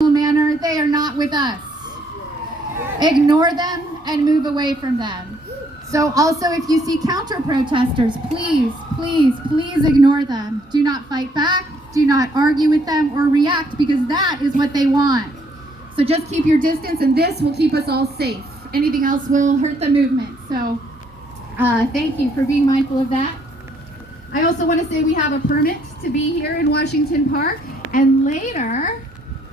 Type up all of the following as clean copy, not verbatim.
manner, they are not with us. Ignore them and move away from them. So also, if you see counter protesters, please, please, please ignore them. Do not fight back, do not argue with them or react, because that is what they want. So just keep your distance, and this will keep us all safe. Anything else will hurt the movement. So thank you for being mindful of that. I also want to say we have a permit to be here in Washington Park, and later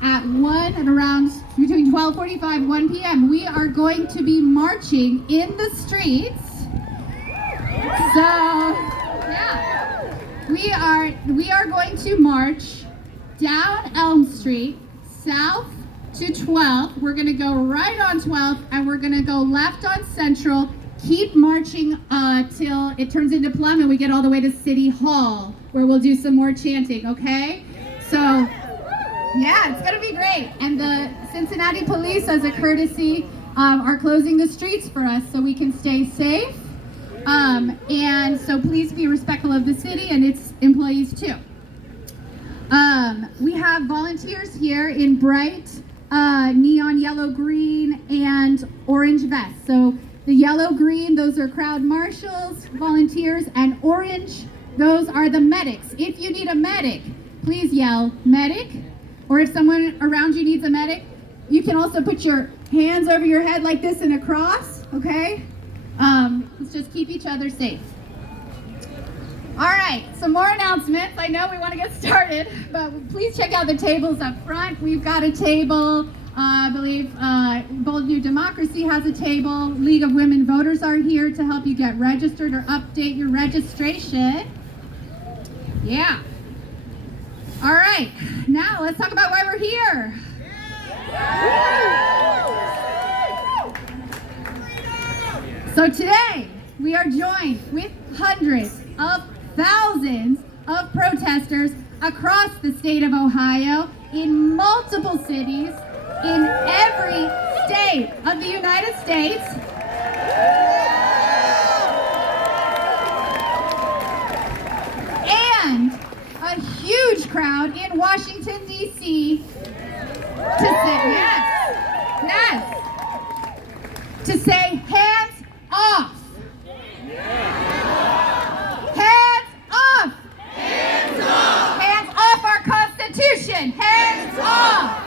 at 1 and around between 12:45 1 p.m. we are going to be marching in the streets. So yeah, we are going to march down Elm Street south to 12th. We're going to go right on 12th, and we're going to go left on Central. Keep marching till it turns into Plum and we get all the way to City Hall, where we'll do some more chanting, okay? So, yeah, it's gonna be great. And the Cincinnati police, as a courtesy, are closing the streets for us so we can stay safe. And so please be respectful of the city and its employees too. We have volunteers here in bright neon yellow, green, and orange vests. So the yellow, green, those are crowd marshals, volunteers, and orange, those are the medics. If you need a medic, please yell medic. Or if someone around you needs a medic, you can also put your hands over your head like this in a cross, okay? Let's just keep each other safe. All right, some more announcements. I know we want to get started, but please check out the tables up front. We've got a table. I believe Bold New Democracy has a table. League of Women Voters are here to help you get registered or update your registration. Yeah. All right, now let's talk about why we're here. So today, we are joined with hundreds of thousands of protesters across the state of Ohio in multiple cities in every state of the United States. And a huge crowd in Washington, D.C. to say hands off. Hands off. Hands off. Hands off our Constitution. Hands off.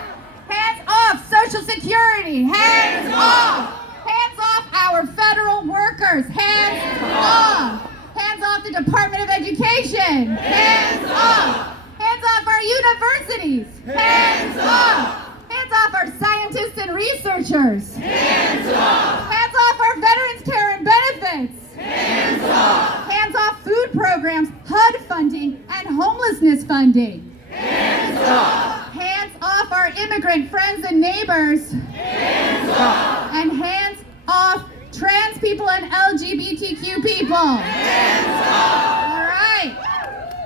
Hands off Social Security. Hands off. Hands off our federal workers. Hands off. Hands off the Department of Education. Hands off. Hands off our universities. Hands off. Hands off our scientists and researchers. Hands off. Hands off our veterans care and benefits. Hands off. Hands off food programs, HUD funding, and homelessness funding. Hands off. Hands off our immigrant friends and neighbors. Hands off. And hands off trans people and LGBTQ people. Hands off. All right.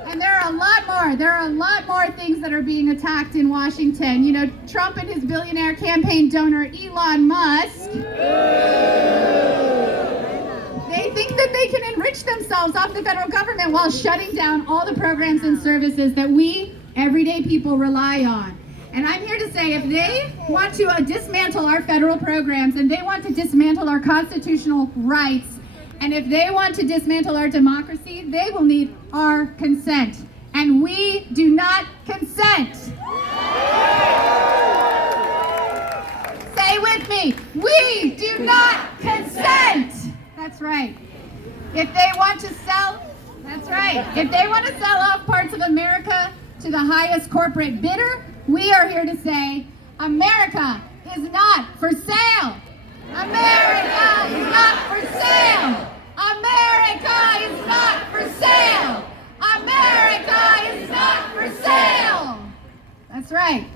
And there are a lot more. There are a lot more things that are being attacked in Washington. You know, Trump and his billionaire campaign donor, Elon Musk, they think that they can enrich themselves off the federal government while shutting down all the programs and services that we, everyday people, rely on. And I'm here to say, if they want to dismantle our federal programs, and they want to dismantle our constitutional rights, and if they want to dismantle our democracy, they will need our consent. And we do not consent. Say with me, we do not consent. That's right. If they want to sell, that's right. If they want to sell off parts of America to the highest corporate bidder, we are here to say, America is not for sale. America is not for sale. America is not for sale. America is not for sale. That's right.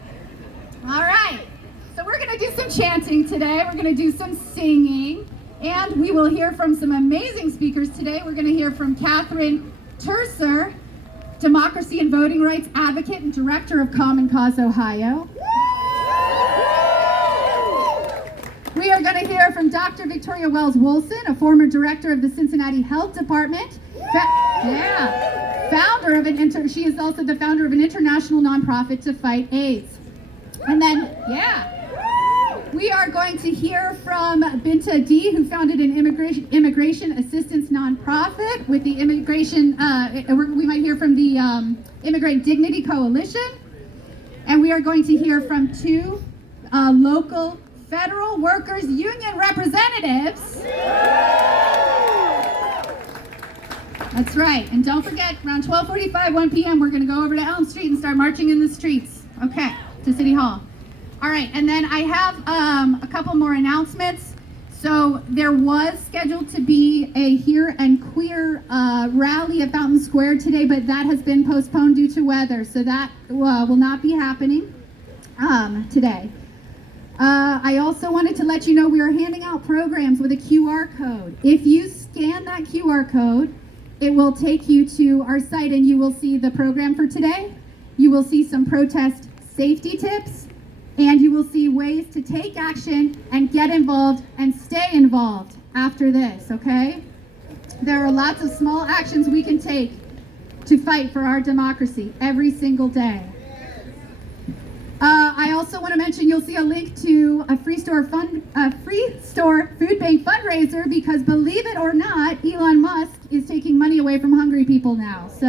All right. So we're going to do some chanting today. We're going to do some singing. And we will hear from some amazing speakers today. We're going to hear from Catherine Terser, Democracy and Voting Rights Advocate and Director of Common Cause Ohio. We are going to hear from Dr. Victoria Wells-Wolson, a former director of the Cincinnati Health Department. Founder of she is also the founder of an international nonprofit to fight AIDS. And then, yeah. We are going to hear from Binta D, who founded an immigration assistance nonprofit with the immigration, we might hear from the Immigrant Dignity Coalition. And we are going to hear from two local federal workers union representatives. That's right. And don't forget, around 12:45, 1 p.m., we're going to go over to Elm Street and start marching in the streets. Okay, to City Hall. All right, and then I have a couple more announcements. So there was scheduled to be a Here and Queer rally at Fountain Square today, but that has been postponed due to weather. So that will not be happening today. I also wanted to let you know we are handing out programs with a QR code. If you scan that QR code, it will take you to our site and you will see the program for today. You will see some protest safety tips, and you will see ways to take action and get involved and stay involved after this, okay? There are lots of small actions we can take to fight for our democracy every single day. I also want to mention you'll see a link to a free store food bank fundraiser, because believe it or not, Elon Musk is taking money away from hungry people now. So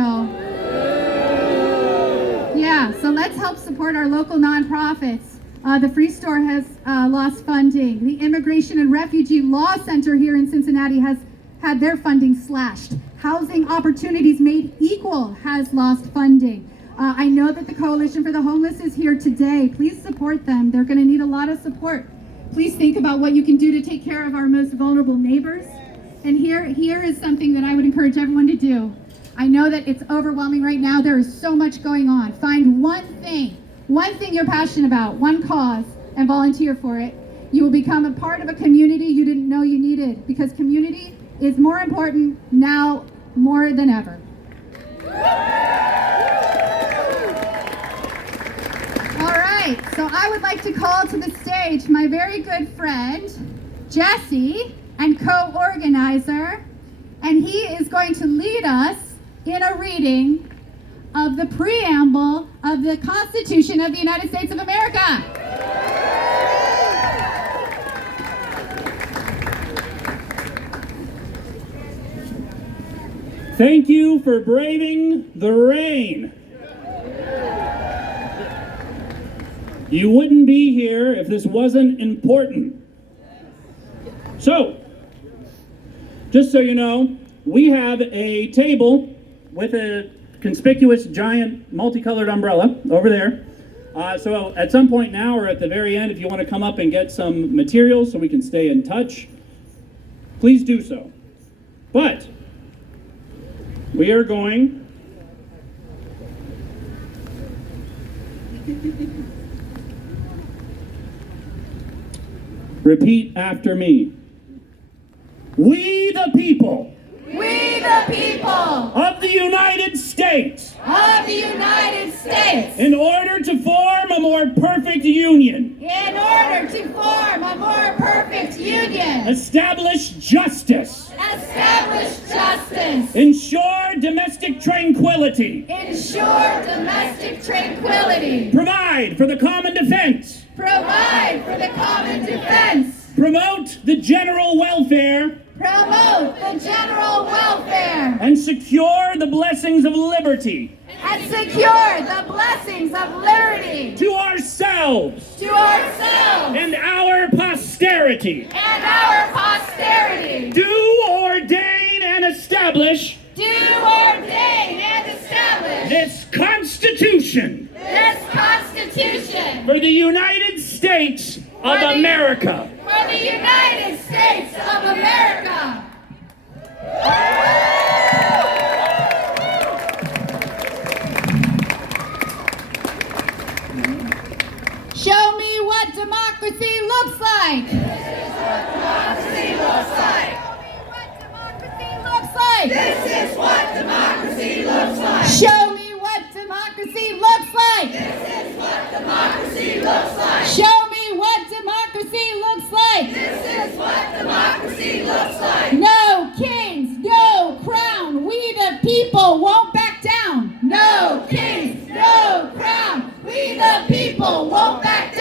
yeah, so let's help support our local nonprofits. The Free Store has lost funding. The Immigration and Refugee Law Center here in Cincinnati has had their funding slashed. Housing Opportunities Made Equal has lost funding. I know that the Coalition for the Homeless is here today. Please support them. They're going to need a lot of support. Please think about what you can do to take care of our most vulnerable neighbors. And here is something that I would encourage everyone to do. I know that it's overwhelming right now. There is so much going on. Find one thing you're passionate about, one cause, and volunteer for it. You will become a part of a community you didn't know you needed, because community is more important now more than ever. All right, so I would like to call to the stage my very good friend, Jesse, and co-organizer, and he is going to lead us in a reading of the preamble of the Constitution of the United States of America. Thank you for braving the rain. You wouldn't be here if this wasn't important. So, just so you know, we have a table with a conspicuous giant multicolored umbrella over there. So at some point now or at the very end, if you want to come up and get some materials so we can stay in touch, please do so. But we are going repeat after me. We the people. We the people Of the United States. of the United States, In order to form a more perfect union. in order to form a more perfect union, Establish justice. establish justice, Ensure domestic tranquility. ensure domestic tranquility, Provide for the common defense. provide for the common defense, Promote the general welfare. promote the general welfare, And secure the blessings of liberty. and secure the blessings of liberty To ourselves to ourselves and our posterity. and our posterity. Do ordain and establish Do ordain and establish this Constitution this Constitution for the United States of America. for the United States of America. Show me what democracy looks like. This is what democracy looks like. Show me what democracy looks like. This is what democracy looks like. Show me what democracy looks like. This is what democracy looks like. No kings, no crown. We the people won't back down. No kings, no crown. We the people won't back down.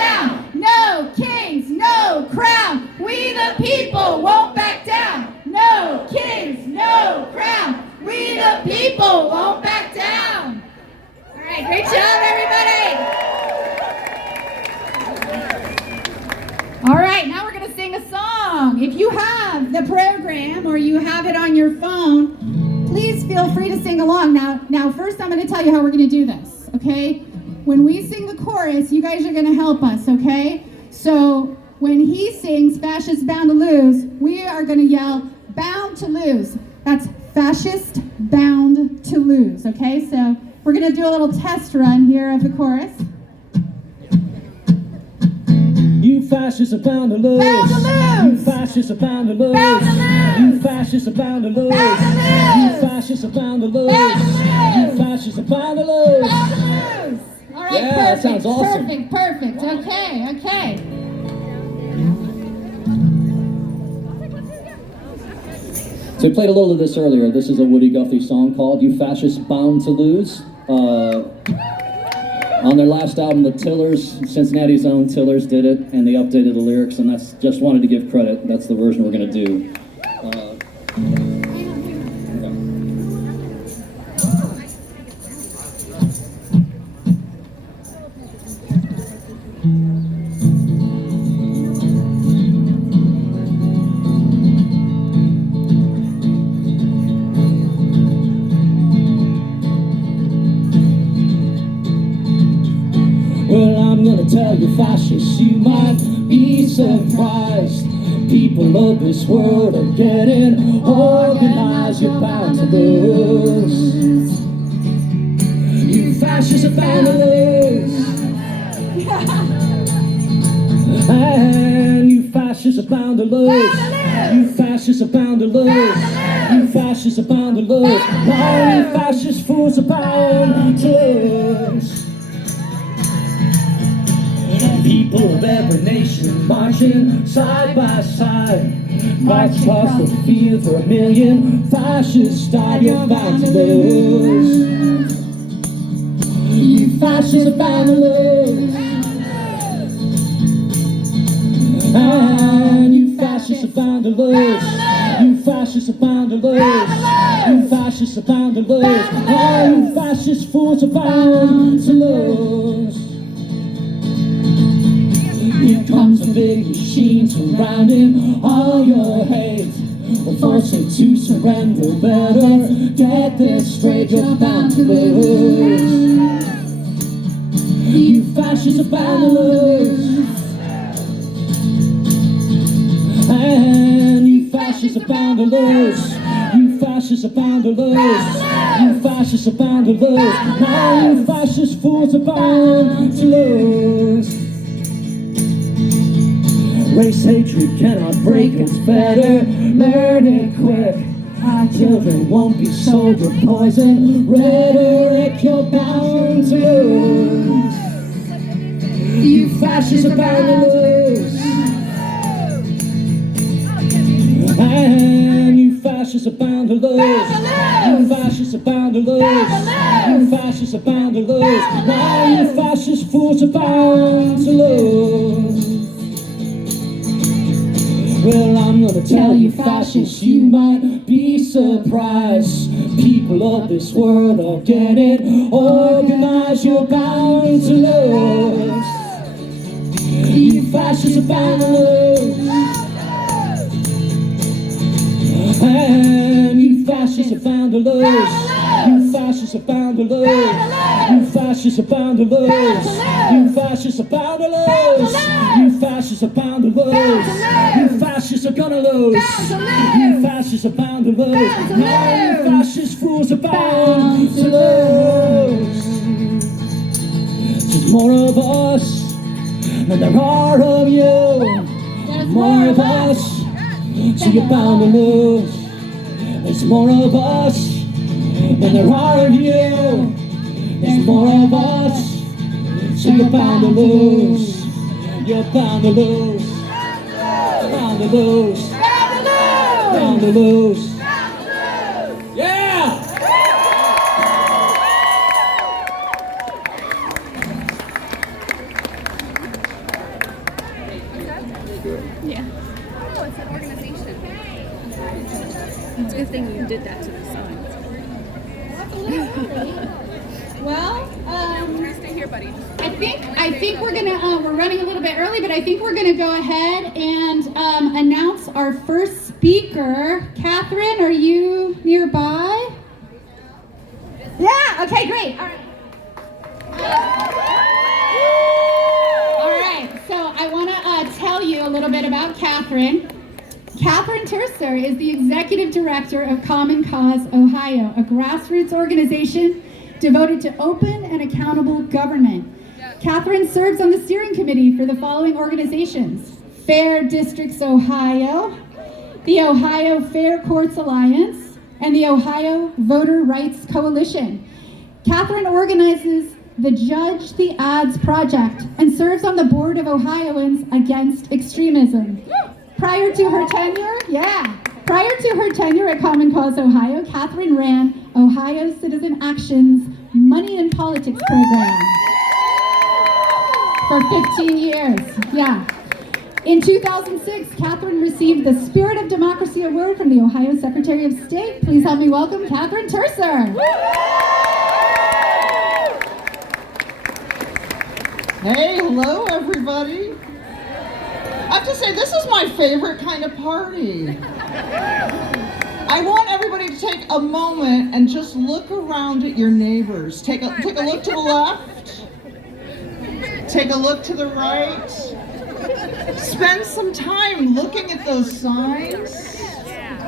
people won't back down. No kings, no crown. We the people won't back down. All right, great job, everybody. All right, now we're going to sing a song. If you have the program or you have it on your phone, please feel free to sing along. Now first I'm going to tell you how we're going to do this, okay? When we sing the chorus, you guys are going to help us, okay? So when he sings Fascist Bound to Lose, we are going to yell bound to lose. That's fascist bound to lose, okay? So we're going to do a little test run here of the chorus. You fascists are bound to lose. Bound to lose. You fascists are bound to lose. Bound to lose. You fascists are bound to lose. Bound to lose. You fascists are bound to lose. Bound to lose. You fascists are bound to lose. Bound to lose. All right, Yeah, perfect. that sounds awesome. Perfect. Okay. So we played a little of this earlier. This is a Woody Guthrie song called You Fascists Bound to Lose. On their last album, the Tillers, Cincinnati's own Tillers did it, and they updated the lyrics, and that's just wanted to give credit. That's the version we're going to do. Well, I'm gonna tell you fascists, you might be surprised. People of this world are getting organized, you're bound to lose. You fascists are bound to lose. And you fascists are bound to lose. You fascists are bound to lose. You fascists are bound to lose. All you fascist fools are bound to lose. People of every nation marching side by side, march across the field for a million fascists died. You're bound to lose. You fascists are bound to lose. And you fascists are bound to lose. You fascists are bound to lose. You fascists are bound to lose. All you fascist fools are bound to lose. Here comes the big machine surrounding all your hate. We're forced to surrender. Better get this straight. You're bound to lose. You fascists are bound to lose. And you fascists are bound to lose. You fascists are bound to lose. You fascists are bound to lose. Now you fascist fools are bound to lose. Race hatred cannot break, it's better learn it quick. Our children won't be sold with poison rhetoric. You're bound to lose. You fascists are bound to lose. And you fascists are bound to lose. You fascists are bound to lose. You fascists are bound to lose. Now you fascist fools are bound to lose. Well, I'm gonna tell you fascists, you might be surprised. People of this world are getting organized. You're bound to lose. You fascists are bound to lose. And you fascists are bound to lose. You fascists are bound to lose. You fascists are bound to lose. You fascists are bound to lose. You fascists are bound to lose. You fascists are gonna lose. You fascists are bound to lose. Now you fascist fools are bound to lose. There's more of us than there are of you. More of us. So you're bound to lose. There's more of us than there are of you. There's more of us. So you're bound to lose. You're bound to lose. Bound to lose. Bound to lose. Yeah! it's an organization. It's a good thing you did that to the signs. Well, Stay here, buddy. I think we're gonna we're running a little bit early, but I think we're gonna go ahead and announce our first speaker. Catherine, are you nearby? Yeah. Okay. Great. All right. All right. So I want to tell you a little bit about Catherine. Catherine Tercer is the executive director of Common Cause Ohio, a grassroots organization devoted to open and accountable government. Catherine serves on the steering committee for the following organizations: Fair Districts Ohio, the Ohio Fair Courts Alliance, and the Ohio Voter Rights Coalition. Catherine organizes the Judge the Ads Project and serves on the board of Ohioans Against Extremism. Prior to her tenure at Common Cause Ohio, Catherine ran Ohio Citizen Action's Money in Politics program for 15 years. Yeah. In 2006, Catherine received the Spirit of Democracy Award from the Ohio Secretary of State. Please help me welcome Catherine Tercer. Hey, hello everybody. I have to say, this is my favorite kind of party. I want everybody to take a moment and just look around at your neighbors. Take a look to the left. Take a look to the right. Spend some time looking at those signs.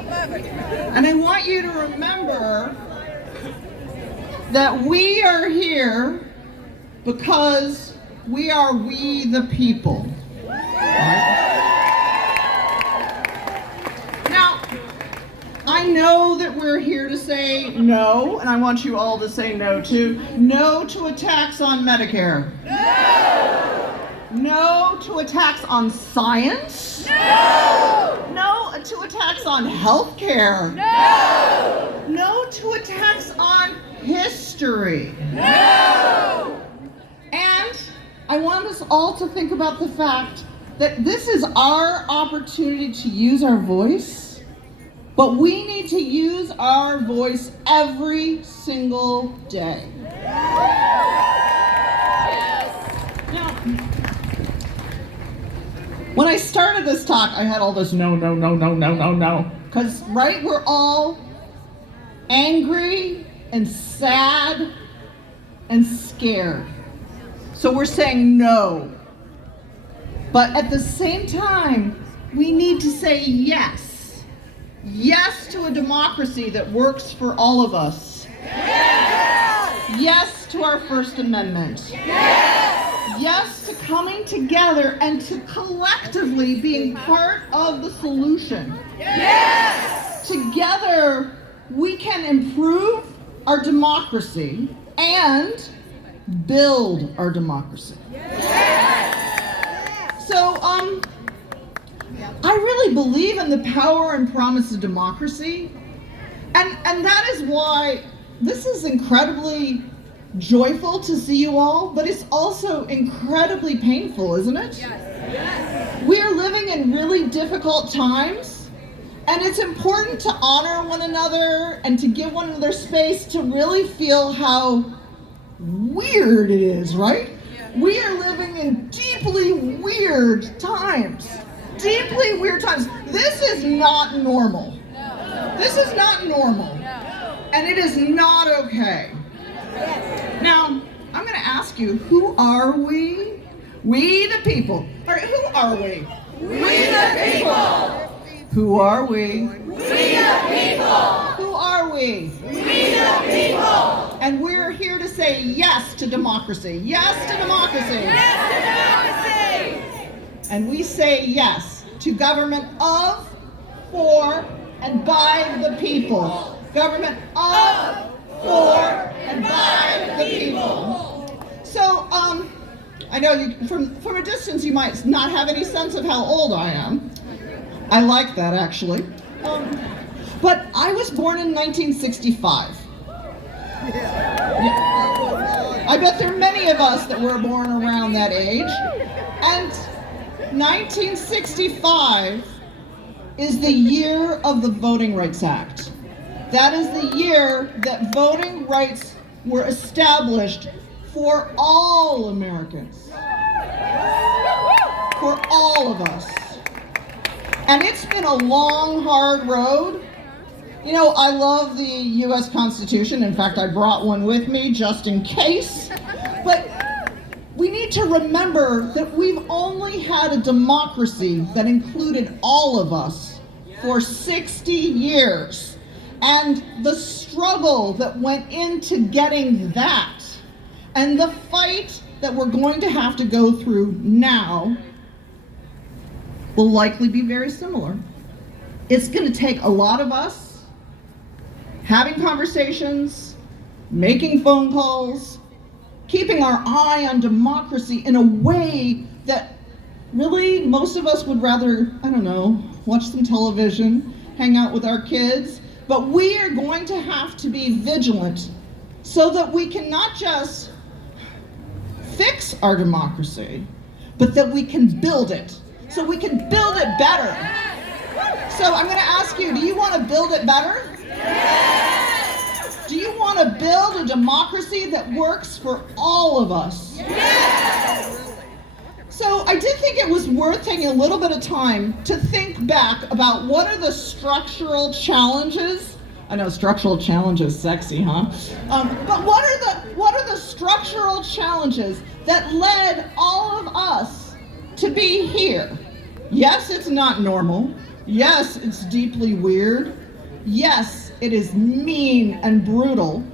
And I want you to remember that we are here because we are we the people. Now, I know that we're here to say no, and I want you all to say no to a tax on Medicare. No to a tax on science. No to a tax on healthcare. No to a tax on history. And I want us all to think about the fact that this is our opportunity to use our voice, but we need to use our voice every single day. Now, when I started this talk, I had all this no, because, right, we're all angry and sad and scared. So we're saying no. But at the same time, we need to say yes. Yes to a democracy that works for all of us. Yes to our First Amendment. Yes to coming together and to collectively being part of the solution. Together, we can improve our democracy and build our democracy. So, I really believe in the power and promise of democracy, and that is why this is incredibly joyful to see you all, but it's also incredibly painful, isn't it? We are living in really difficult times, and it's important to honor one another and to give one another space to really feel how weird it is, right? We are living in deeply weird times. Deeply weird times. This is not normal. This is not normal. And it is not okay. Now, I'm going to ask you, who are we? We the people. All right, who are we? We the people. Who are we? We the people. Who are we? We the people. And we're here to say yes to democracy. Yes to democracy. Yes to democracy. And we say yes to government of, for, and by the people. Government of, for, and by the people. So, I know you from a distance you might not have any sense of how old I am. I like that, actually. But I was born in 1965. Yeah. I bet there are many of us that were born around that age. And 1965 is the year of the Voting Rights Act. That is the year that voting rights were established for all Americans. For all of us. And it's been a long, hard road. You know, I love the U.S. Constitution. In fact, I brought one with me just in case. But we need to remember that we've only had a democracy that included all of us for 60 years. And the struggle that went into getting that, and the fight that we're going to have to go through now, will likely be very similar. It's going to take a lot of us having conversations, making phone calls, keeping our eye on democracy in a way that really most of us would rather, I don't know, watch some television, hang out with our kids. But we are going to have to be vigilant so that we can not just fix our democracy, but that we can build it. So we can build it better. So I'm going to ask you, do you want to build it better? Yes! Do you want to build a democracy that works for all of us? Yes! So I did think it was worth taking a little bit of time to think back about what are the structural challenges. I know structural challenge is sexy, huh? But what are the structural challenges that led all of us to be here? Yes, it's not normal. Yes, it's deeply weird. Yes, it is mean and brutal.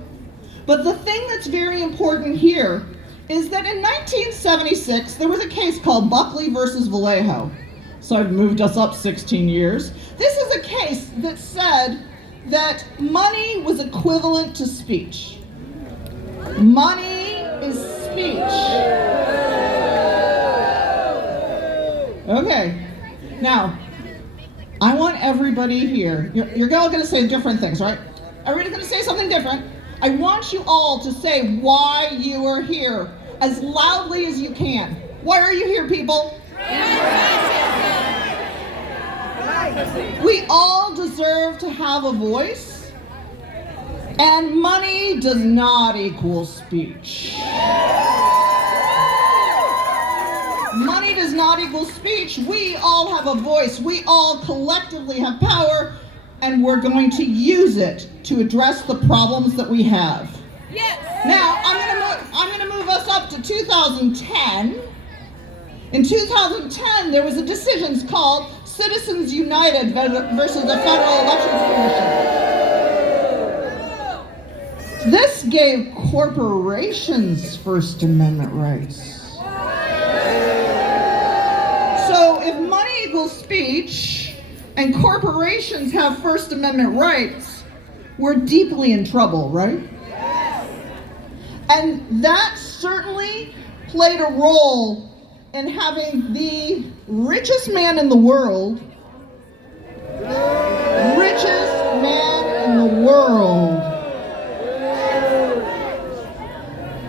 But the thing that's very important here is that in 1976, there was a case called Buckley versus Vallejo. So I've moved us up 16 years. This is a case that said that money was equivalent to speech. Money is speech. Okay, now, I want everybody here, you're all gonna say different things, right? Everybody's gonna say something different. I want you all to say why you are here as loudly as you can. Why are you here, people? We all deserve to have a voice, and money does not equal speech. Money does not equal speech. We all have a voice. We all collectively have power, and we're going to use it to address the problems that we have. Yes. Now, I'm going to move us up to 2010. In 2010, there was a decision called Citizens United versus the Federal Elections Commission. This gave corporations First Amendment rights. So if money equals speech and corporations have First Amendment rights, we're deeply in trouble, right? And that certainly played a role in having the richest man in the world,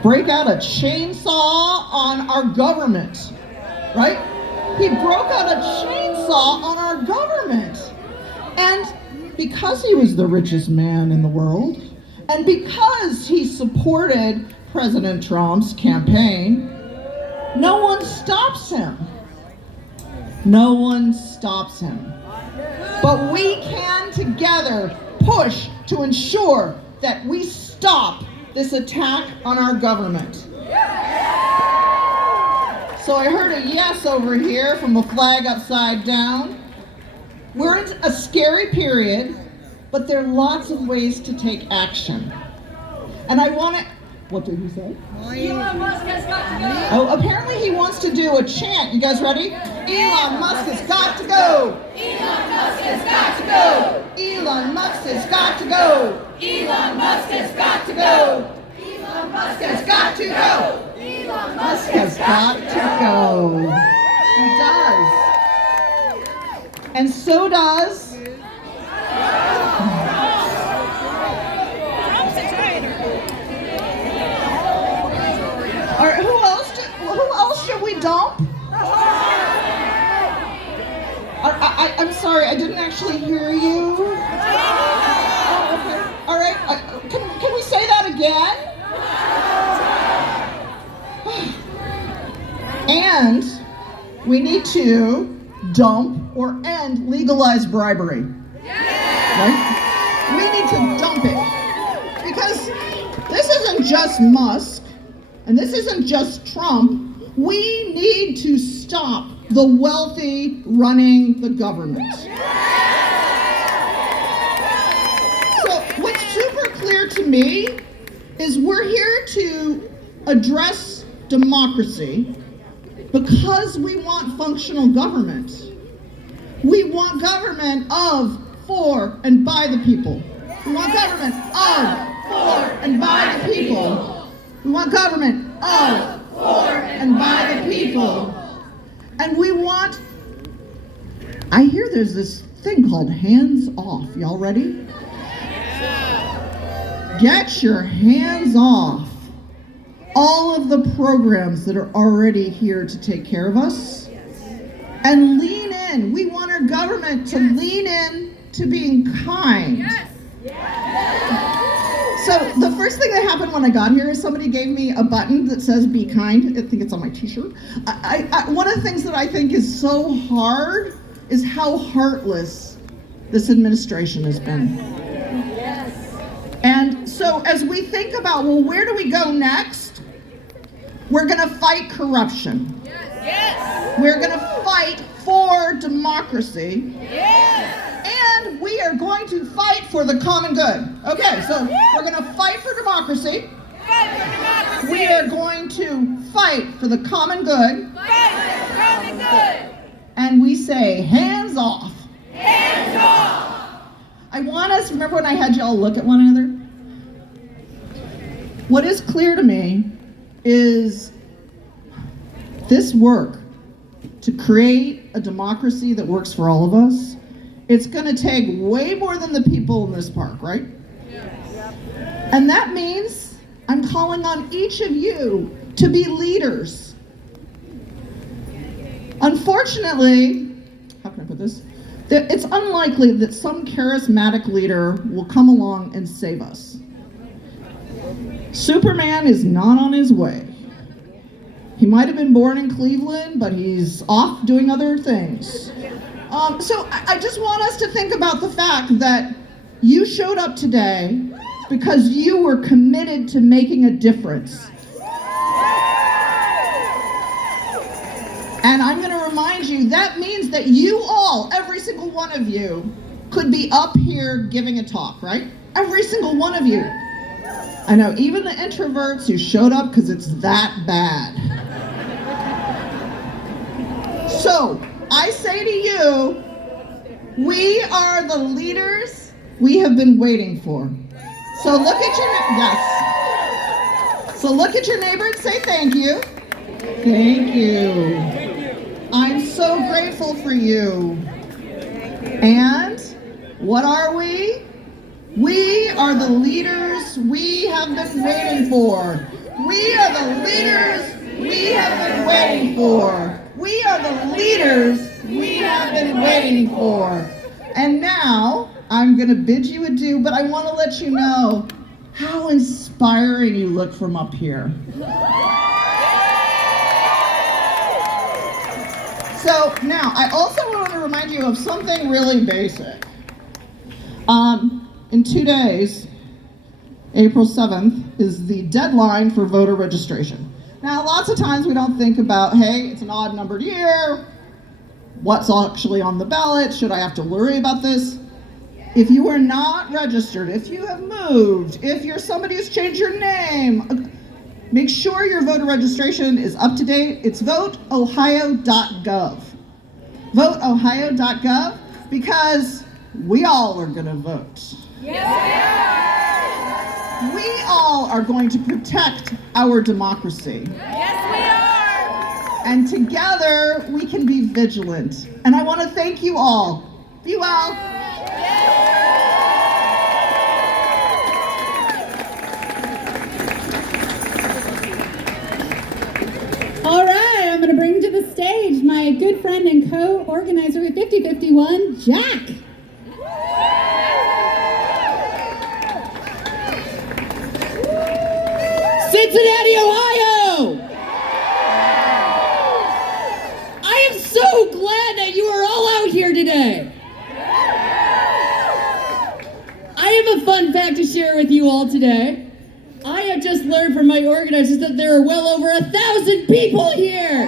break out a chainsaw on our government, right? He broke out a chainsaw on our government. And because he was the richest man in the world, and because he supported President Trump's campaign, no one stops him. No one stops him. But we can together push to ensure that we stop this attack on our government. So I heard a yes over here from the flag upside down. We're in a scary period, but there are lots of ways to take action. And I want to, what did he say? Elon Musk has got to go. Oh, apparently he wants to do a chant. You guys ready? Elon Musk has got to go. Elon Musk has got to go. Elon Musk has got to go. Elon Musk has got to go. Elon Musk has got to go. Elon Musk has got to go. He does. And so does who else should we dump? I'm sorry. sorry, I didn't actually hear you. Oh, okay. All right, can we say that again? And we need to dump or end legalized bribery. Right? We need to dump it. Because this isn't just Musk, and this isn't just Trump. We need to stop the wealthy running the government. So what's super clear to me is we're here to address democracy because we want functional government. We want government of, for, and by the people. We want government of, for, and by the people. We want government of, for, and by the people. And we want, I hear there's this thing called hands off. Y'all ready? Get your hands off all of the programs that are already here to take care of us. And lean in. We want our government to lean in to being kind. So the first thing that happened when I got here is somebody gave me a button that says "Be kind." I think it's on my t-shirt. One of the things that I think is so hard is how heartless this administration has been. And so as we think about, well, where do we go next? We're gonna fight corruption. We're gonna fight for democracy. And we are going to fight for the common good. Okay, so we're going to fight for democracy. We are going to fight for the common good. And we say, hands off. Hands off. I want us, remember when I had you all look at one another? What is clear to me is this work to create a democracy that works for all of us. It's going to take way more than the people in this park, right? And that means I'm calling on each of you to be leaders. Unfortunately, how can I put this? It's unlikely that some charismatic leader will come along and save us. Superman is not on his way. He might have been born in Cleveland, but he's off doing other things. So I just want us to think about the fact that you showed up today because you were committed to making a difference. And I'm going to remind you, that means that you all, every single one of you, could be up here giving a talk, right? Every single one of you. I know, even the introverts who showed up because it's that bad. So, I say to you, we are the leaders we have been waiting for. So look at your, yes. So look at your neighbor and say thank you. Thank you. I'm so grateful for you. And what are we? We are the leaders we have been waiting for. We are the leaders we have been waiting for. We are the leaders we have been waiting for. And now, I'm going to bid you adieu, but I want to let you know how inspiring you look from up here. So now, I also want to remind you of something really basic. In 2 days, April 7th, is the deadline for voter registration. Now, lots of times we don't think about, hey, it's an odd numbered year. What's actually on the ballot? Should I have to worry about this? If you are not registered, if you have moved, if you're somebody who's changed your name, make sure your voter registration is up to date. It's voteohio.gov. Voteohio.gov, because we all are going to vote. We all are going to protect our democracy. And together, we can be vigilant. And I want to thank you all. Be well. All right, I'm going to bring to the stage stage my good friend and co-organizer of 5051, Jack. Cincinnati, Ohio! I am so glad that you are all out here today. I have a fun fact to share with you all today. I have just learned from my organizers that there are well over 1,000 people here.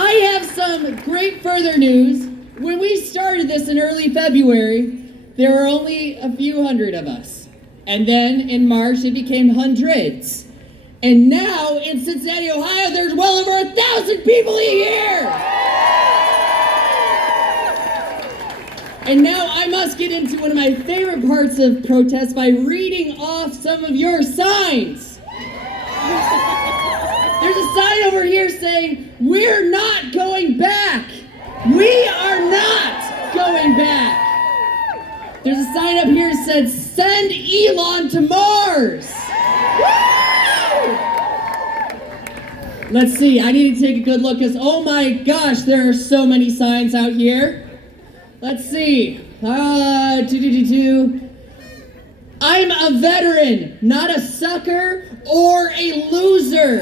I have some great further news. When we started this in early February, there were only a few hundred of us. And then in March, it became hundreds. And now in Cincinnati, Ohio, there's well over 1,000 people here. And now I must get into one of my favorite parts of protest by reading off some of your signs. There's a sign over here saying, "We're not going back. We are not going back." There's a sign up here that said, "Send Elon to Mars." Woo! Let's see, I need to take a good look because, oh my gosh, there are so many signs out here. Let's see. I'm a veteran, not a sucker or a loser.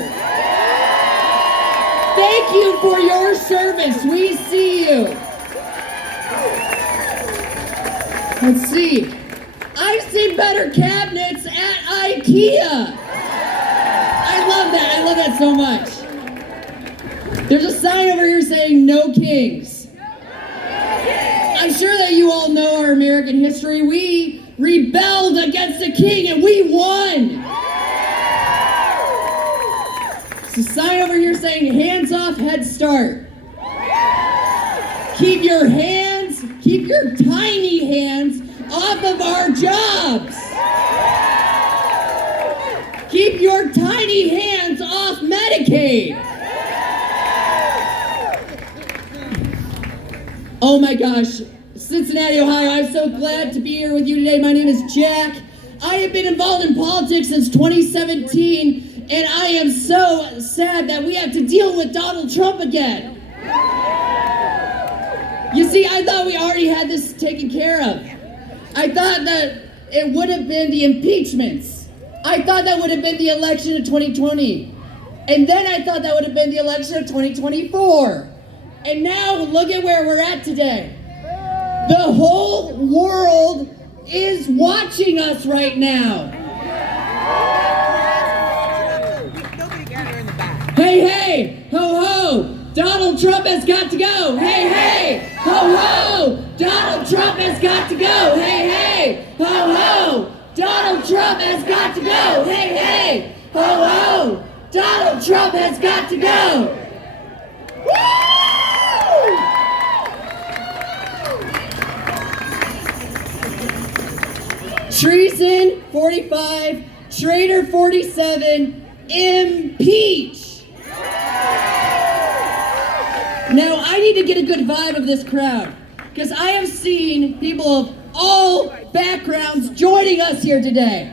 Thank you for your service. We see you. Let's see. I've seen better cabinets at IKEA. I love that. I love that so much. There's a sign over here saying "No Kings." I'm sure that you all know our American history. We rebelled against the king and we won. There's a sign over here saying "Hands off Head Start." Keep your tiny hands off of our jobs. Keep your tiny hands off Medicaid. Oh my gosh, Cincinnati, Ohio, I'm so glad to be here with you today. My name is Jack. I have been involved in politics since 2017, and I am so sad that we have to deal with Donald Trump again. You see, I thought we already had this taken care of. I thought that it would have been the impeachments. I thought that would have been the election of 2020. And then I thought that would have been the election of 2024. And now look at where we're at today. The whole world is watching us right now. Hey, hey, ho, ho. Donald Trump has got to go. Hey, hey, ho, ho. Donald Trump has got to go. Hey, hey, ho, ho. Donald Trump has got to go. Hey, hey, ho, ho. Donald Trump has got to go. Woo! Treason, 45. Traitor, 47. Impeach. Now, I need to get a good vibe of this crowd, because I have seen people of all backgrounds joining us here today.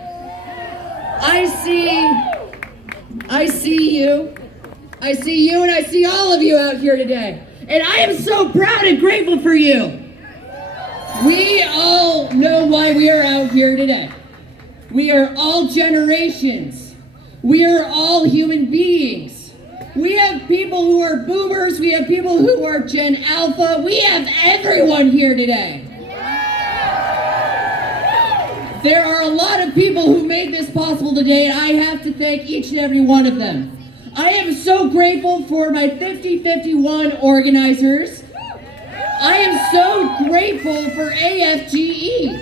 I see you, and I see all of you out here today. And I am so proud and grateful for you. We all know why we are out here today. We are all generations. We are all human beings. We have people who are boomers, we have people who are Gen Alpha, we have everyone here today. There are a lot of people who made this possible today, and I have to thank each and every one of them. I am so grateful for my 5051 organizers. I am so grateful for AFGE.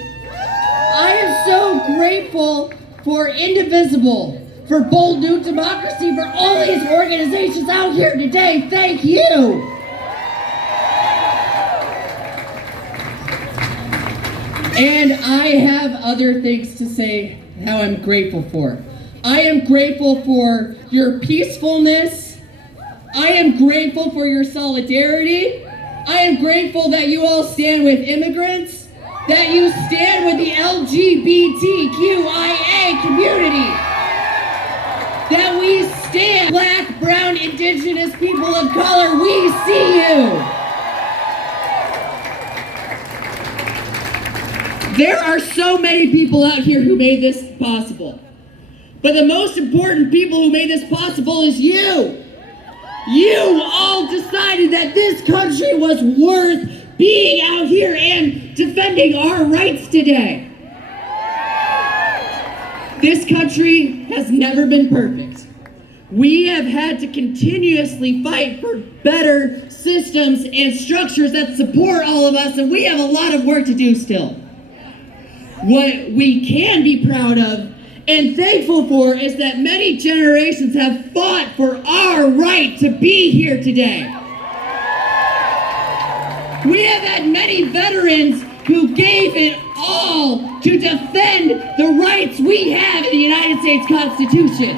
I am so grateful for Indivisible, for Bold New Democracy, for all these organizations out here today. Thank you. And I have other things to say how I'm grateful for. I am grateful for your peacefulness. I am grateful for your solidarity. I am grateful that you all stand with immigrants, that you stand with the LGBTQIA community, that we stand. Black, brown, indigenous people of color, we see you. There are so many people out here who made this possible. But the most important people who made this possible is you. You all decided that this country was worth being out here and defending our rights today. This country has never been perfect. We have had to continuously fight for better systems and structures that support all of us, and we have a lot of work to do still. What we can be proud of and thankful for is that many generations have fought for our right to be here today. We have had many veterans who gave it all to defend the rights we have in the United States Constitution.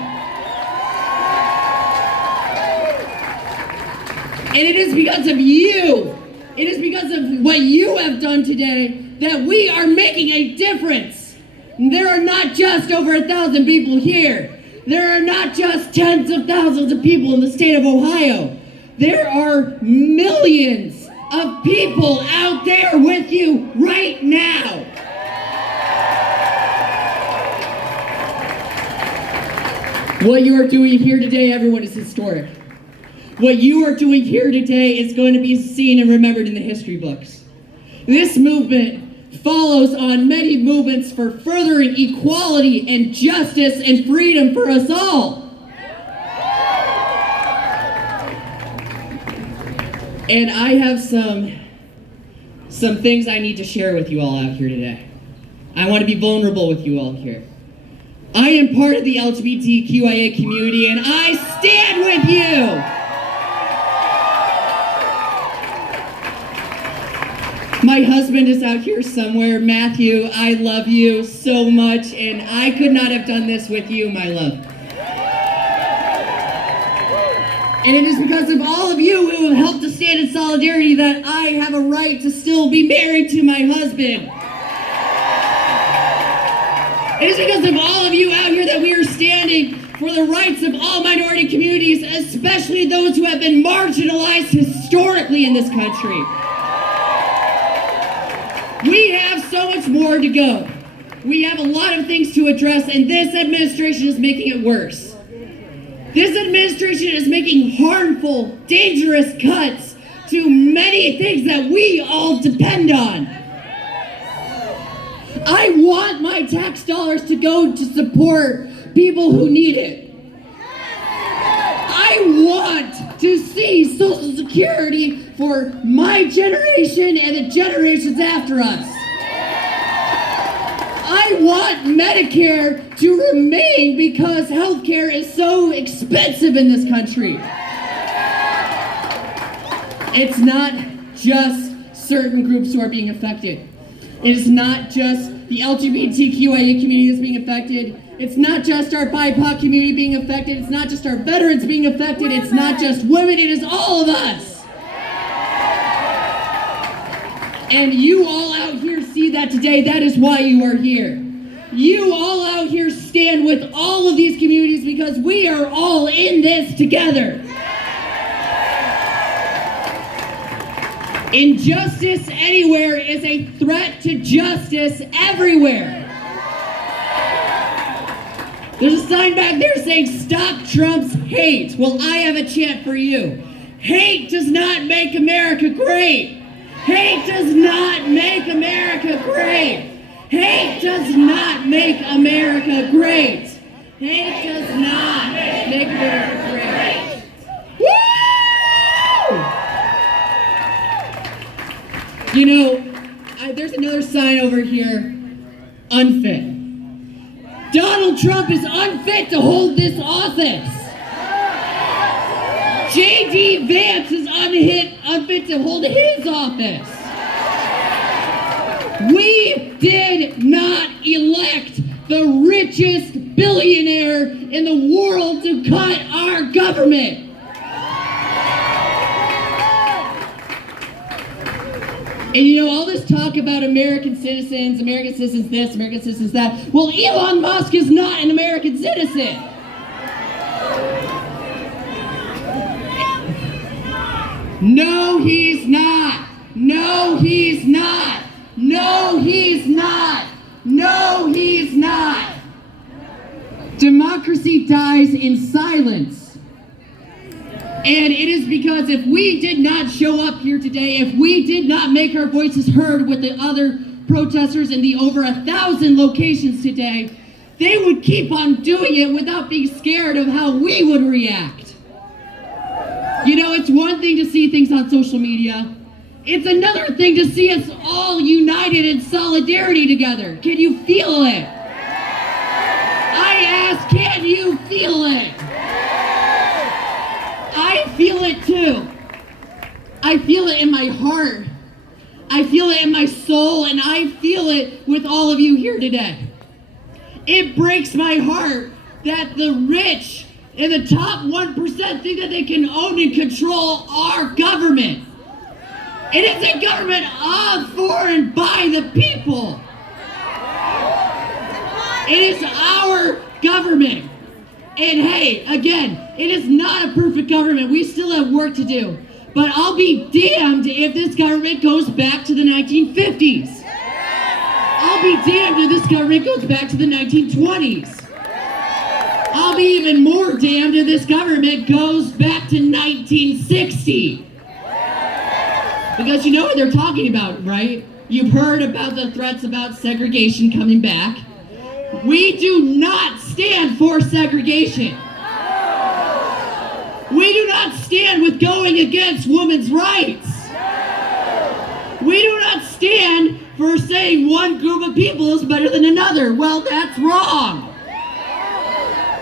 And it is because of you, it is because of what you have done today that we are making a difference. There are not just over 1,000 people here. There are not just tens of thousands of people in the state of Ohio. There are millions of people out there with you right now. What you are doing here today, everyone, is historic. What you are doing here today is going to be seen and remembered in the history books. This movement follows on many movements for furthering equality and justice and freedom for us all. And I have some things I need to share with you all out here today. I want to be vulnerable with you all here. I am part of the LGBTQIA community, and I stand with you. My husband is out here somewhere. Matthew, I love you so much, and I could not have done this with you, my love. And it is because of all of you who have helped to stand in solidarity that I have a right to still be married to my husband. It is because of all of you out here that we are standing for the rights of all minority communities, especially those who have been marginalized historically in this country. We have so much more to go. We have a lot of things to address, and this administration is making it worse. This administration is making harmful, dangerous cuts to many things that we all depend on. I want my tax dollars to go to support people who need it. I want to see Social Security for my generation and the generations after us. I want Medicare to remain because healthcare is so expensive in this country. It's not just certain groups who are being affected. It is not just the LGBTQIA community that's being affected. It's not just our BIPOC community being affected. It's not just our veterans being affected. It's not just women. It is all of us. And you all out here see that today. That is why you are here. You all out here stand with all of these communities because we are all in this together. Injustice anywhere is a threat to justice everywhere. There's a sign back there saying, "Stop Trump's hate." Well, I have a chant for you. Hate does not make America great. Hate does not make America great. Hate does not make America great. Hate does not make America great. Woo! You know, there's another sign over here. Unfit. Donald Trump is unfit to hold this office. J.D. Vance is unfit to hold his office. We did not elect the richest billionaire in the world to cut our government. And you know, all this talk about American citizens this, American citizens that, well, Elon Musk is not an American citizen. No, he's not. No, he's not. No, he's not. No, he's not. Democracy dies in silence. And it is because if we did not show up here today, if we did not make our voices heard with the other protesters in the over 1,000 locations today, they would keep on doing it without being scared of how we would react. You know, it's one thing to see things on social media. It's another thing to see us all united in solidarity together. Can you feel it? I ask, can you feel it? I feel it too. I feel it in my heart. I feel it in my soul, and I feel it with all of you here today. It breaks my heart that the rich and the top 1% think that they can own and control our government. It is a government of, for, and by the people. It is our government. And hey, again, it is not a perfect government. We still have work to do. But I'll be damned if this government goes back to the 1950s. I'll be damned if this government goes back to the 1920s. I'll be even more damned if this government goes back to 1960. Because you know what they're talking about, right? You've heard about the threats about segregation coming back. We do not stand for segregation. We do not stand with going against women's rights. We do not stand for saying one group of people is better than another. Well, that's wrong.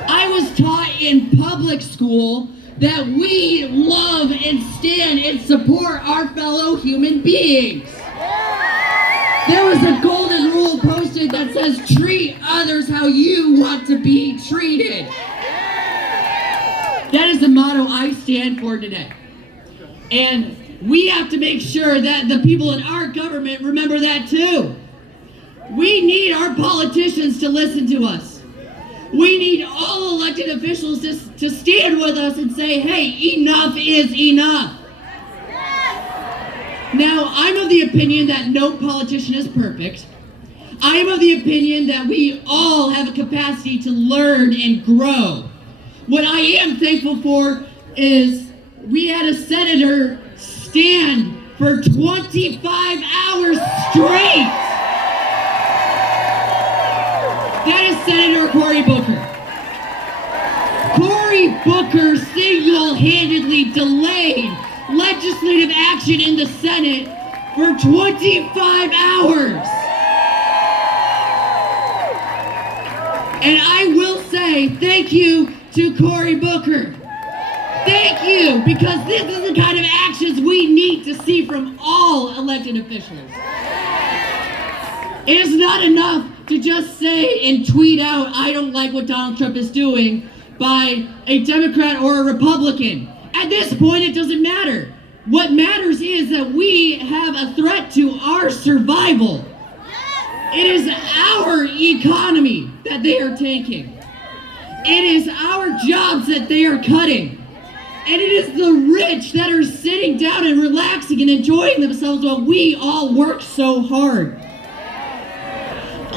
I was taught in public school that we love and stand and support our fellow human beings. There was a golden rule posted that says, treat others how you want to be treated. That is the motto I stand for today. And we have to make sure that the people in our government remember that too. We need our politicians to listen to us. We need all elected officials to stand with us and say, hey, enough is enough. Now, I'm of the opinion that no politician is perfect. I am of the opinion that we all have a capacity to learn and grow. What I am thankful for is we had a senator stand for 25 hours straight. That is Senator Cory Booker. Cory Booker single-handedly delayed legislative action in the Senate for 25 hours. And I will say thank you to Cory Booker. Thank you, because this is the kind of actions we need to see from all elected officials. It is not enough to just say and tweet out, I don't like what Donald Trump is doing, by a Democrat or a Republican. At this point, it doesn't matter. What matters is that we have a threat to our survival. It is our economy that they are tanking. It is our jobs that they are cutting. And it is the rich that are sitting down and relaxing and enjoying themselves while we all work so hard.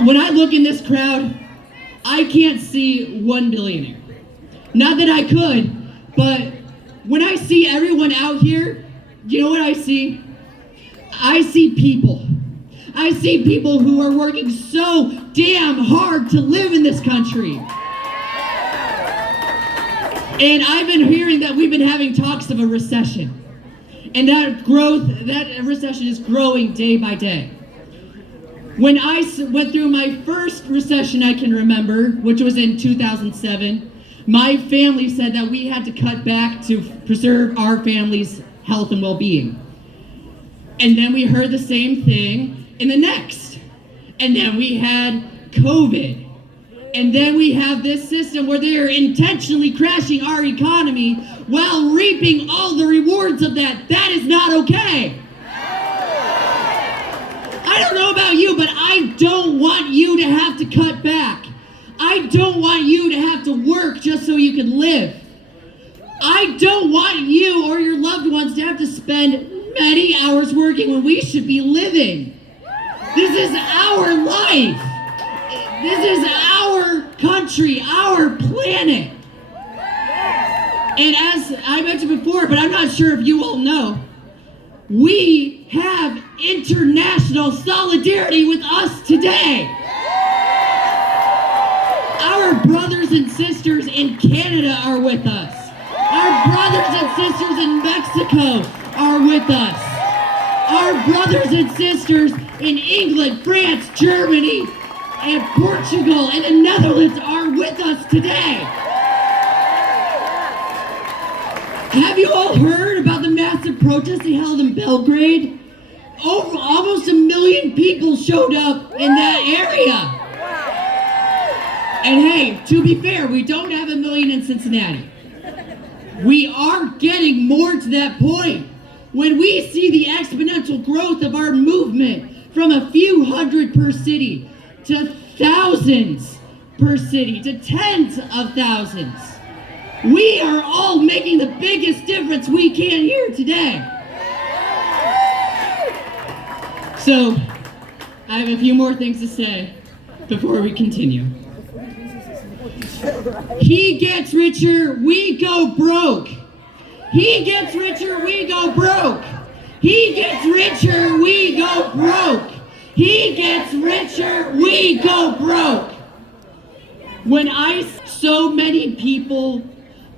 When I look in this crowd, I can't see one billionaire. Not that I could, but when I see everyone out here, you know what I see? I see people. I see people who are working so damn hard to live in this country. And I've been hearing that we've been having talks of a recession. And that recession is growing day by day. When I went through my first recession I can remember, which was in 2007, my family said that we had to cut back to preserve our family's health and well-being. And then we heard the same thing in the next. And then we had COVID. And then we have this system where they are intentionally crashing our economy while reaping all the rewards of that. That is not okay. I don't know about you, but I don't want you to have to cut back. I don't want you to have to work just so you can live. I don't want you or your loved ones to have have to spend many hours working when we should be living. This is our life. This is our country, our planet. And as I mentioned before, but I'm not sure if you all know, we have international solidarity with us today. Our brothers and sisters in Canada are with us. Our brothers and sisters in Mexico are with us. Our brothers and sisters in England, France, Germany, and Portugal, and the Netherlands are with us today. Have you all heard about the massive protest they held in Belgrade? Almost 1 million people showed up in that area. And hey, to be fair, we don't have 1 million in Cincinnati. We are getting more to that point. When we see the exponential growth of our movement from a few hundred per city to thousands per city to tens of thousands, we are all making the biggest difference we can here today. So, I have a few more things to say before we continue. He gets richer, we go broke. He gets richer, we go broke. He gets richer, we go broke. He gets richer, we go broke. When so many people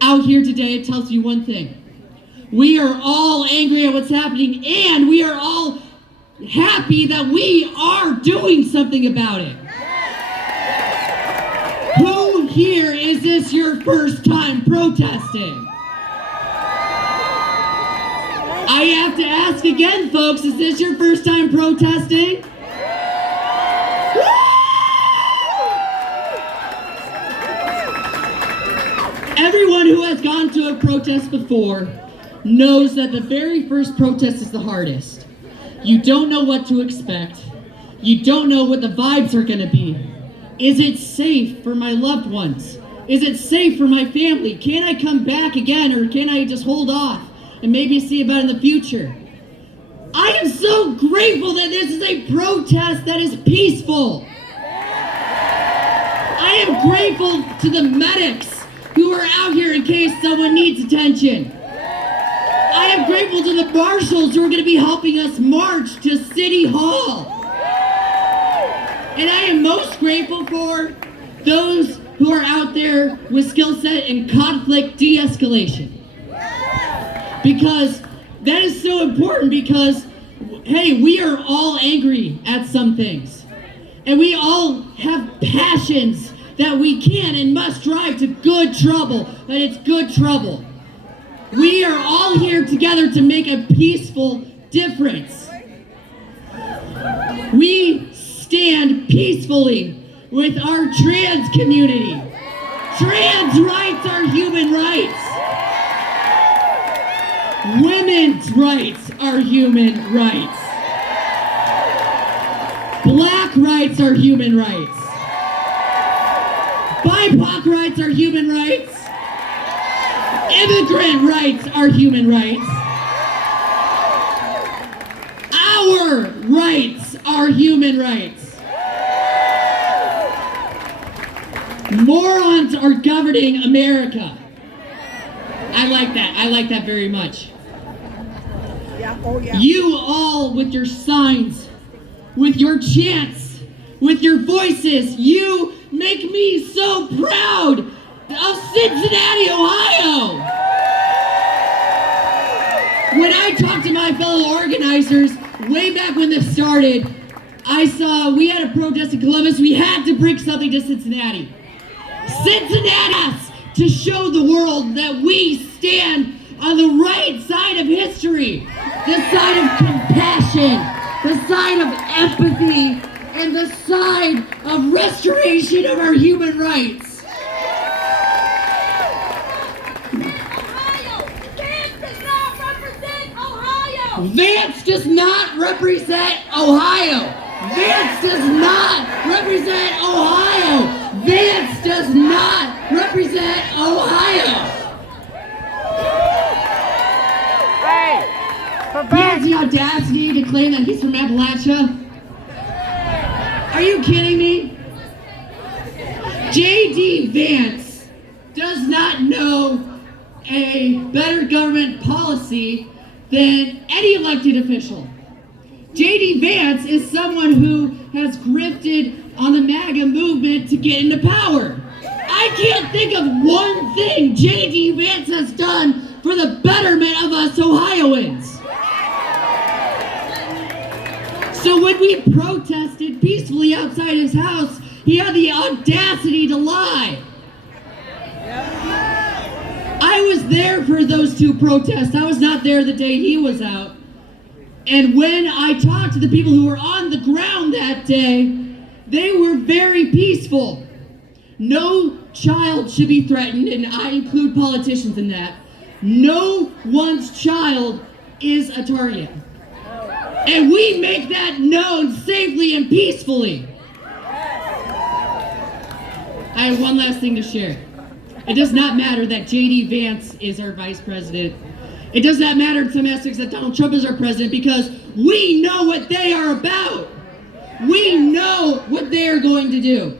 out here today, it tells you one thing. We are all angry at what's happening, and we are all happy that we are doing something about it. Who here is this your first time protesting? I have to ask again, folks, is this your first time protesting? Everyone who has gone to a protest before knows that the very first protest is the hardest. You don't know what to expect. You don't know what the vibes are going to be. Is it safe for my loved ones? Is it safe for my family? Can I come back again, or can I just hold off and maybe see about it in the future? I am so grateful that this is a protest that is peaceful. I am grateful to the medics who are out here in case someone needs attention. I am grateful to the marshals who are going to be helping us march to City Hall. And I am most grateful for those who are out there with skill set in conflict de-escalation. Because that is so important, because, hey, we are all angry at some things. And we all have passions that we can and must drive to good trouble, and it's good trouble. We are all here together to make a peaceful difference. We stand peacefully with our trans community. Trans rights are human rights. Women's rights are human rights. Black rights are human rights. BIPOC rights are human rights. Immigrant rights are human rights. Our rights are human rights. Morons are governing America. I like that. I like that very much. You all, with your signs, with your chants, with your voices, you make me so proud of Cincinnati, Ohio. When I talked to my fellow organizers way back when this started, I saw we had a protest in Columbus. We had to bring something to Cincinnati. Cincinnati, to show the world that we stand on the right side of history, the side of compassion, the side of empathy, and the side of restoration of our human rights. Vance does not represent Ohio. Vance does not represent Ohio. Vance does not represent Ohio. He has the audacity to claim that he's from Appalachia. Are you kidding me? J.D. Vance does not know a better government policy than any elected official. J.D. Vance is someone who has grifted on the MAGA movement to get into power. I can't think of one thing J.D. Vance has done for the betterment of us Ohioans. So when we protested peacefully outside his house, he had the audacity to lie. I was there for those two protests. I was not there the day he was out. And when I talked to the people who were on the ground that day, they were very peaceful. No child should be threatened, and I include politicians in that. No one's child is a target. And we make that known safely and peacefully. I have one last thing to share. It does not matter that J.D. Vance is our vice president. It does not matter in some aspects that Donald Trump is our president, because we know what they are about. We know what they are going to do.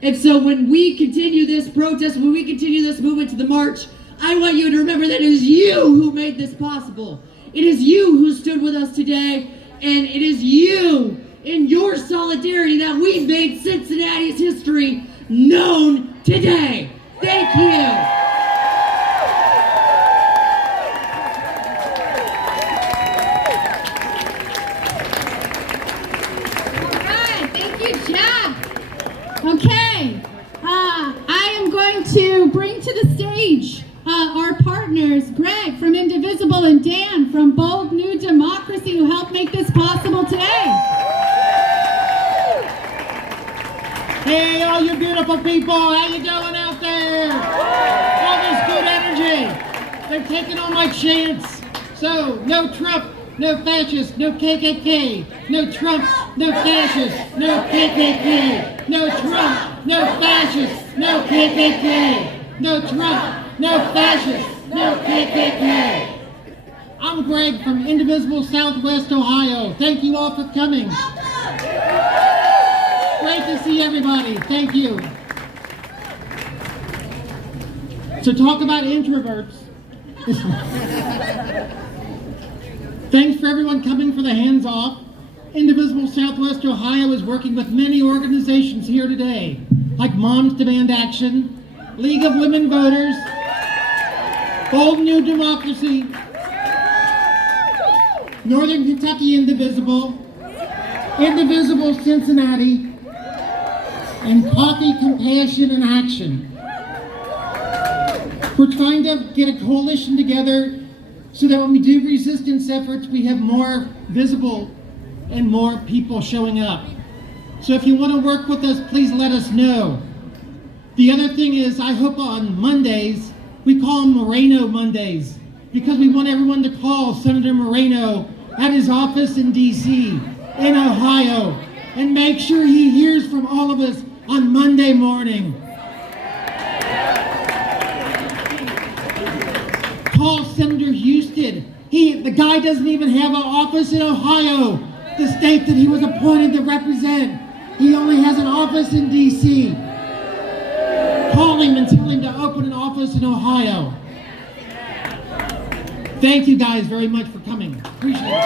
And so when we continue this protest, when we continue this movement to the march, I want you to remember that it is you who made this possible. It is you who stood with us today, and it is you in your solidarity that we've made Cincinnati's history known today. Thank you. Okay, I am going to bring to the stage our partners, Greg from Indivisible and Dan from Bold New Democracy, who helped make this possible today. Hey, all you beautiful people, how you doing out there? All this good energy. They're taking all my chants. So, no Trump, no fascists, no KKK. No Trump, no fascists, no KKK. No Trump, no fascists, no KKK. No Trump, no fascists, no KKK. I'm Greg from Indivisible Southwest Ohio. Thank you all for coming. Great to see everybody. Thank you. So talk about introverts. Thanks for everyone coming for the hands off. Indivisible Southwest Ohio is working with many organizations here today, like Moms Demand Action, League of Women Voters, Bold New Democracy, Northern Kentucky Indivisible, Indivisible Cincinnati, and Coffee, Compassion, and Action. We're trying to get a coalition together so that when we do resistance efforts, we have more visible and more people showing up. So if you want to work with us, please let us know. The other thing is, I hope on Mondays, we call them Moreno Mondays, because we want everyone to call Senator Moreno at his office in DC, in Ohio, and make sure he hears from all of us on Monday morning. Call Senator Houston. The guy doesn't even have an office in Ohio, the state that he was appointed to represent. He only has an office in DC. Call him and tell him to open an office in Ohio. Thank you guys very much for coming. Appreciate it.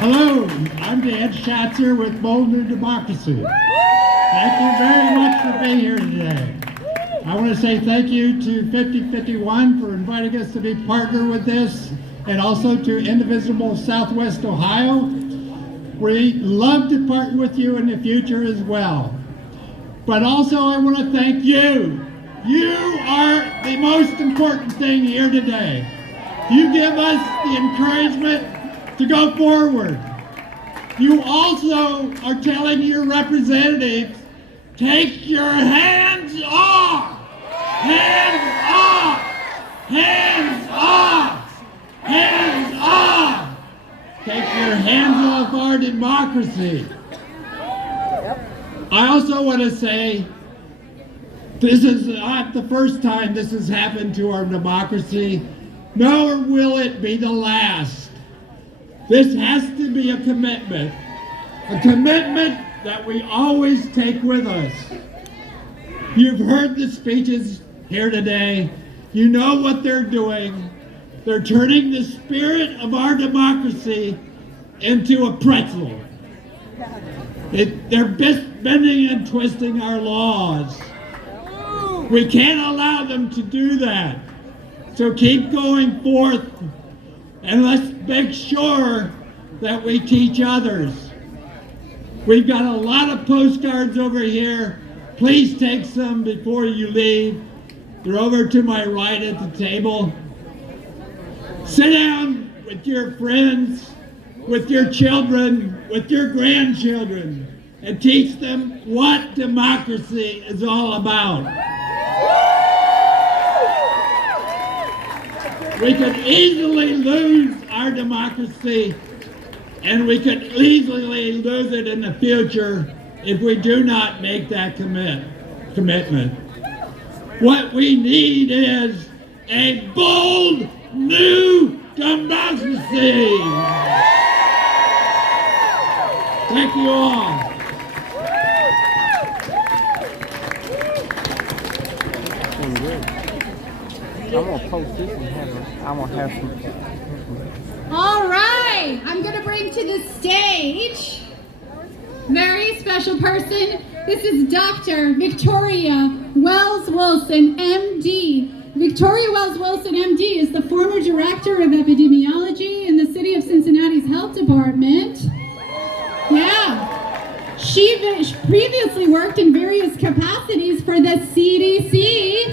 Hello, I'm Dan Schatzer with Bold New Democracy. Thank you very much for being here today. I want to say thank you to 5051 for inviting us to be partner with this, and also to Indivisible Southwest Ohio. We'd love to partner with you in the future as well. But also I want to thank you. You are the most important thing here today. You give us the encouragement to go forward. You also are telling your representatives, take your hands off! Hands off! Hands off! Hands off! Take your hands off our democracy. I also want to say This is not the first time this has happened to our democracy, nor will it be the last. This has to be a commitment that we always take with us. You've heard the speeches here today. You know what they're doing. They're turning the spirit of our democracy into a pretzel. They're bending and twisting our laws. We can't allow them to do that. So keep going forth, and let's make sure that we teach others. We've got a lot of postcards over here. Please take some before you leave. They're over to my right at the table. Sit down with your friends, with your children, with your grandchildren, and teach them what democracy is all about. We could easily lose our democracy, and we could easily lose it in the future if we do not make that commitment. What we need is a bold new democracy. Thank you all. I'm gonna post this and I'm gonna have some. All right, I'm gonna bring to the stage very special person. This is Dr. Victoria Wells Wilson, MD. Victoria Wells Wilson, MD, is the former Director of Epidemiology in the City of Cincinnati's Health Department. Yeah. She previously worked in various capacities for the CDC.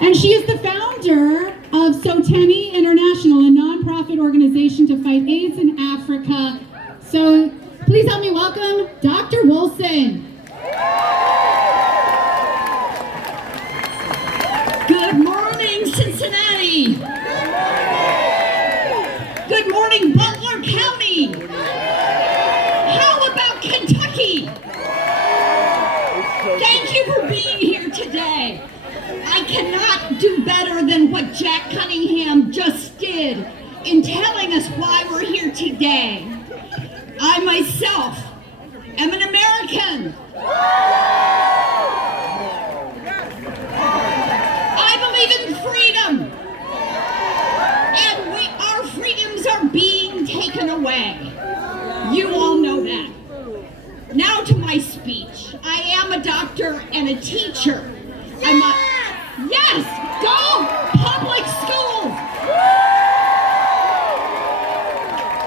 And she is the founder of Soteni International, a nonprofit organization to fight AIDS in Africa. So please help me welcome Dr. Wilson. Good morning, Cincinnati. Good morning, Butler County. How about Kentucky? Thank you for being here today. I cannot do better than what Jack Cunningham just did in telling us why we're here today. I myself am an American. I believe in freedom. And our freedoms are being taken away. You all know that. Now to my speech. I am a doctor and a teacher. Yes, go public schools.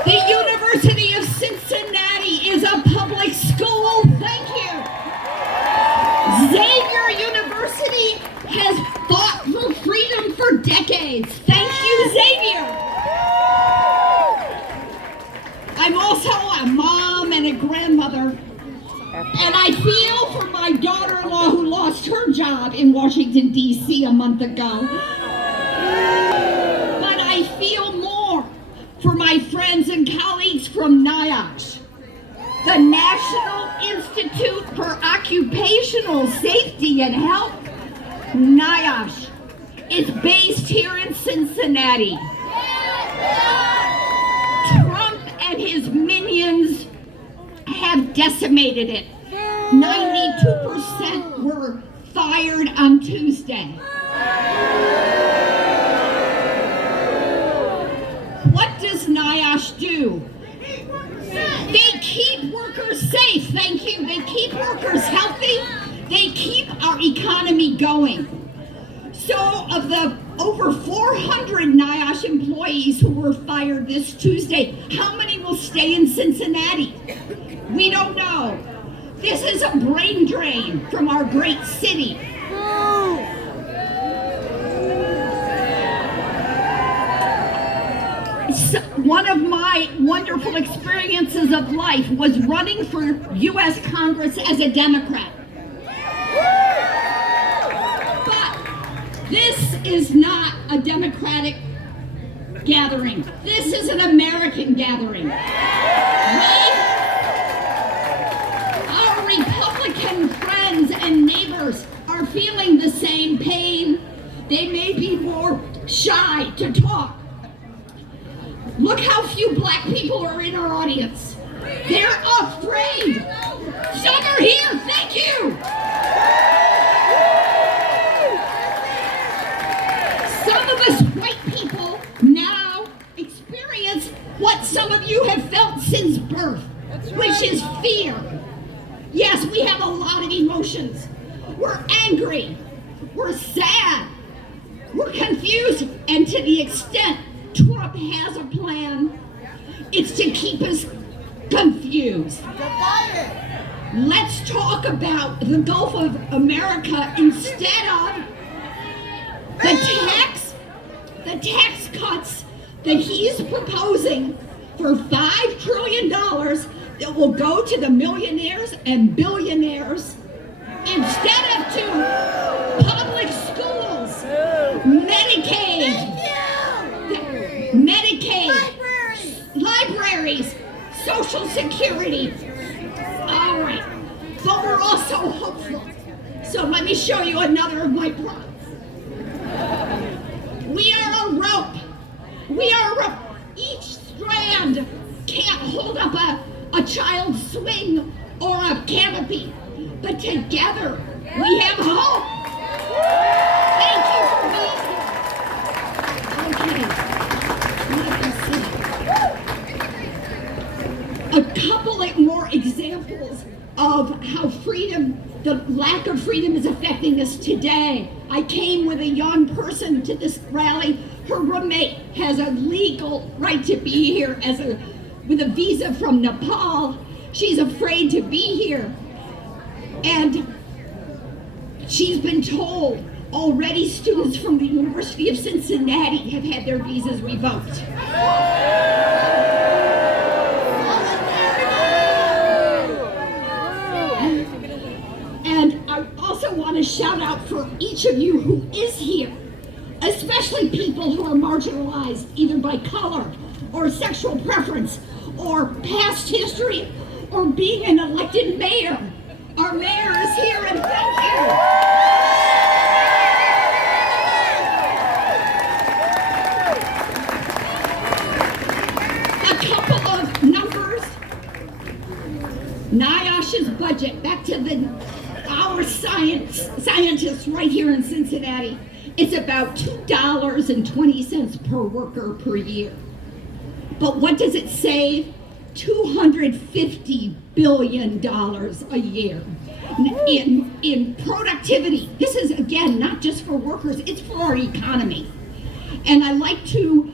The University of Cincinnati is a public school. Thank you. Xavier University has fought for freedom for decades. Thank you, Xavier. I'm also a mom and a grandmother. And I feel for my daughter-in-law who lost her job in Washington, D.C. a month ago. But I feel more for my friends and colleagues from NIOSH, the National Institute for Occupational Safety and Health. NIOSH is based here in Cincinnati. Trump and his minions have decimated it. 92% were fired on Tuesday. What does NIOSH do? They keep workers safe, thank you. They keep workers healthy. They keep our economy going. So of the over 400 NIOSH employees who were fired this Tuesday, how many will stay in Cincinnati? We don't know. This is a brain drain from our great city. So one of my wonderful experiences of life was running for U.S. Congress as a Democrat. But this is not a Democratic gathering. This is an American gathering. Our Republican friends feeling the same pain. They may be more shy to talk. Look how few black people are in our audience. They're afraid. Some are here, thank you. Some of us white people now experience what some of you have felt since birth, which is fear. Yes, we have a lot of emotions. We're angry, we're sad, we're confused, and to the extent Trump has a plan, it's to keep us confused. Let's talk about the Gulf of America instead of the tax cuts that he's proposing for $5 trillion that will go to the millionaires and billionaires instead of to public schools, Medicaid, libraries, Social Security. All right, but we're also hopeful. So let me show you another of my plots. We are a rope. We are a rope. Each strand can't hold up a child's swing or a canopy, but together we have hope. Thank you for being here. Okay. A couple of more examples of how freedom, the lack of freedom, is affecting us today. I came with a young person to this rally. Her roommate has a legal right to be here with a visa from Nepal. She's afraid to be here. And she's been told already students from the University of Cincinnati have had their visas revoked. And I also want to shout out for each of you who is here, especially people who are marginalized either by color or sexual preference or past history or being an elected mayor. Our mayor is here, and thank you. A couple of numbers. NIOSH's budget, back to our scientists right here in Cincinnati, it's about $2.20 per worker per year. But what does it save? $250 billion a year in productivity. This is, again, not just for workers, it's for our economy. And I like to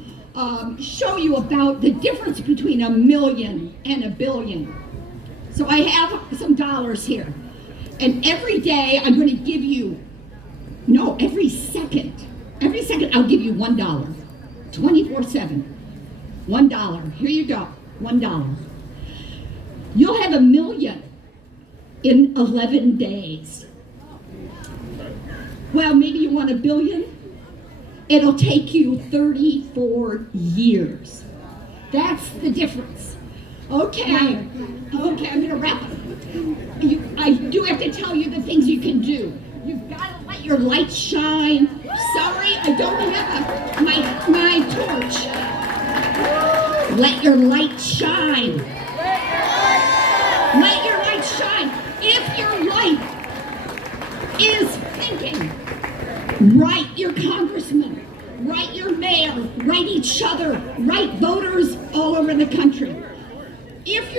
show you about the difference between $1 million and $1 billion. So I have some dollars here. And every day I'm going to give you, no, every second I'll give you $1, 24/7, $1. Here you go, $1. You'll have $1 million in 11 days. Well, maybe you want $1 billion. It'll take you 34 years. That's the difference. Okay, I'm going to wrap up. I do have to tell you the things you can do. You've got to let your light shine. Sorry, I don't have my torch. Let your light shine. Let your light shine. If your light is thinking, write your congressman, write your mayor, write each other, write voters all over the country. If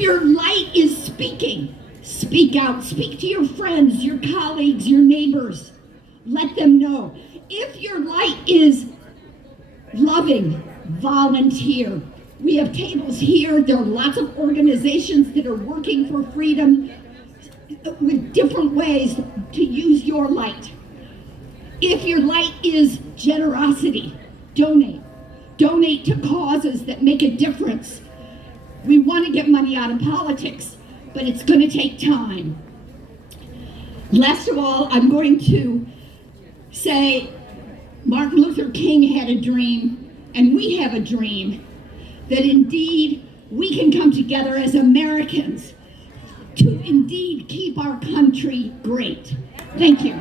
your light is speaking, speak out. Speak to your friends, your colleagues, your neighbors. Let them know. If your light is loving, volunteer. We have tables here. There are lots of organizations that are working for freedom with different ways to use your light. If your light is generosity, donate. Donate to causes that make a difference. We want to get money out of politics, but it's going to take time. Last of all, I'm going to say Martin Luther King had a dream, and we have a dream, that indeed we can come together as Americans to indeed keep our country great. Thank you.